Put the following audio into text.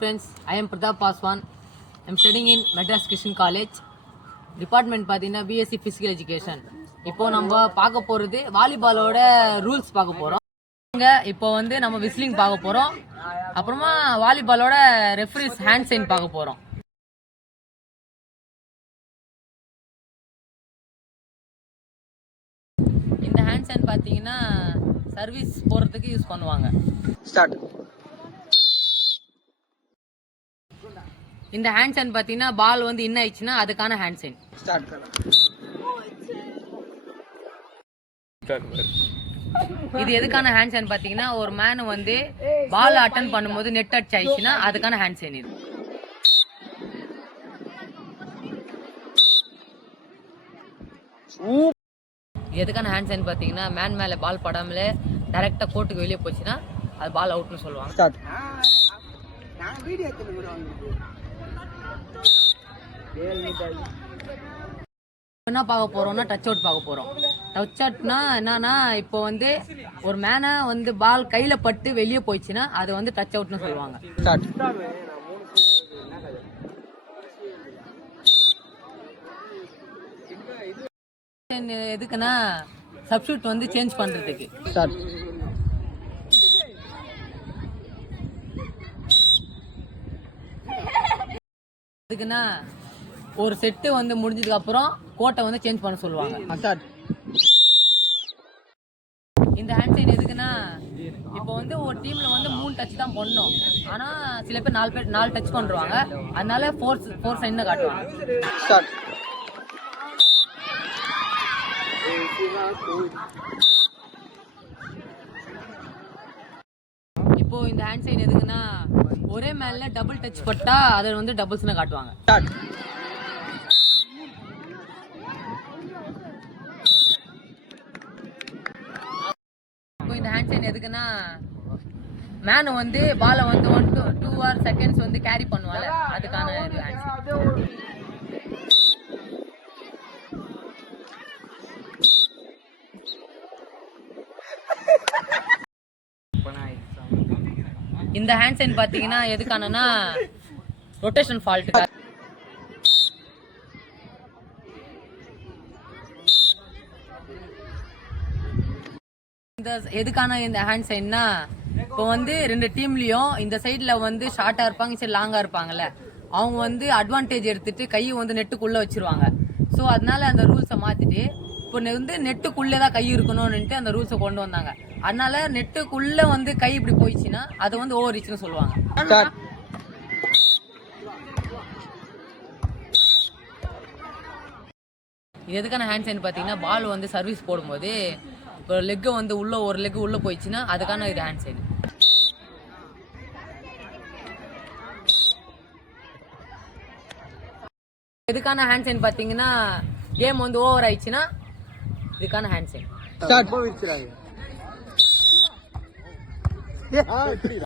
Friends, I am Pratap Paswan. I am studying in Madras Christian College. Department பார்த்தீங்கன்னா BSc Physical Education. இப்போ நம்ம பார்க்க போகிறது வாலிபாலோட rules பார்க்க போகிறோம். இப்போ வந்து நம்ம விஸ்லிங் பார்க்க போகிறோம். அப்புறமா வாலிபாலோட ரெஃபரிஸ் ஹேண்ட் சைன் பார்க்க போகிறோம். இந்த ஹேண்ட் சைன் பார்த்தீங்கன்னா சர்வீஸ் போகிறதுக்கு யூஸ் பண்ணுவாங்க. ஸ்டார்ட். இந்த ஹேண்ட் சைன் பார்த்தீங்கன்னா பால் வந்து இன் ஆயிடுச்சுன்னா அதுக்கான ஹேண்ட் சைன். இது எதுக்கான ஹேண்ட் சைன் பார்த்தீங்கன்னா ஒரு மேன் வந்து பால் அட்டன் பண்ணும்போது நெட் டச் ஆயிடுச்சுன்னா அதுக்கான ஹேண்ட் சைன். இது எதுக்கான ஹேண்ட் சைன் பார்த்தீங்கன்னா மேன் மேலே பால் படாமலே டைரக்டா கோர்ட்டுக்கு வெளியே போச்சுன்னா அது பால் அவுட்னு சொல்லுவாங்க. என்ன பார்க்க போறோம்னா டச் அவுட் பார்க்க போறோம். டச் அவுட்னா என்னன்னா இப்போ வந்து ஒரு மேனை வந்து பால் கையில பட்டு வெளியே போயிடுச்சுன்னா அது வந்து டச் அவுட்னு சொல்லுவாங்க. எதுக்குன்னா சப்ஸ்டிட்யூட் வந்து சேஞ்ச் பண்றதுக்கு. எதுக்குன்னா ஒரு செட்டு வந்து முடிஞ்சதுக்கு அப்புறம் கோட்டை வந்து சேஞ்ச் பண்ண சொல்லுவாங்க. இந்த ஹேண்ட் சைன் எதுக்குன்னா இப்போ வந்து ஒரு டீம்ல வந்து 3 டச் தான் பண்ணணும், ஆனா சில பேர் 4 டச் பண்றாங்க, அதனால 4 சைன் காட்டுவாங்க. இப்போ இந்த ஹேண்ட் சைன் எதுக்குன்னா ஒரே மேல டபுள் டச் பட்டா அதை வந்து டபுள்ஸ்னு காட்டுவாங்க. இப்போ இந்த ஹேண்ட் சைன் எதுக்குன்னா மேன் வந்து பாலை வந்து 1 to 2 seconds வந்து கேரி பண்ணுவாங்க, அதுக்கான இது ஹேண்ட் சைன். இந்த ஹேண்ட் சைன் பாத்தீங்கன்னா எதுக்கானனா ரொட்டேஷன் ஃபால்ட். இந்த எதுக்கான இந்த ஹேண்ட் சைன்னா இப்போ வந்து 2 டீம்லயும் இந்த சைட்ல வந்து ஷார்ட்டா இருப்பாங்க, சரி லாங்கா இருப்பாங்கல்ல, அவங்க வந்து அட்வான்டேஜ் எடுத்துட்டு கையை வந்து நெட்டுக்குள்ள வச்சிருவாங்க. ஸோ அதனால அந்த ரூல்ஸை மாத்திட்டு இப்போ வந்து நெட்டுக்குள்ளேதான் கை இருக்கணும்னுட்டு அந்த ரூல்ஸை கொண்டு வந்தாங்க. அதனால நெட்டுக்குள்ள வந்து கை இப்படி போயிடுச்சுன்னா அதை வந்து ஓவர் ரீச்னு சொல்லுவாங்க. எதுக்கான ஹேண்ட் சைன் பார்த்தீங்கன்னா பால் வந்து சர்வீஸ் போடும்போது இப்போ லெக்கை வந்து ஒரு லெக் உள்ள போயிடுச்சுன்னா அதுக்கான இது ஹேண்ட் சைன். எதுக்கான ஹேண்ட் சைன் பார்த்தீங்கன்னா கேம் வந்து ஓவர் ஆயிடுச்சுன்னா இதுக்கான ஹேண்ட் சைன்.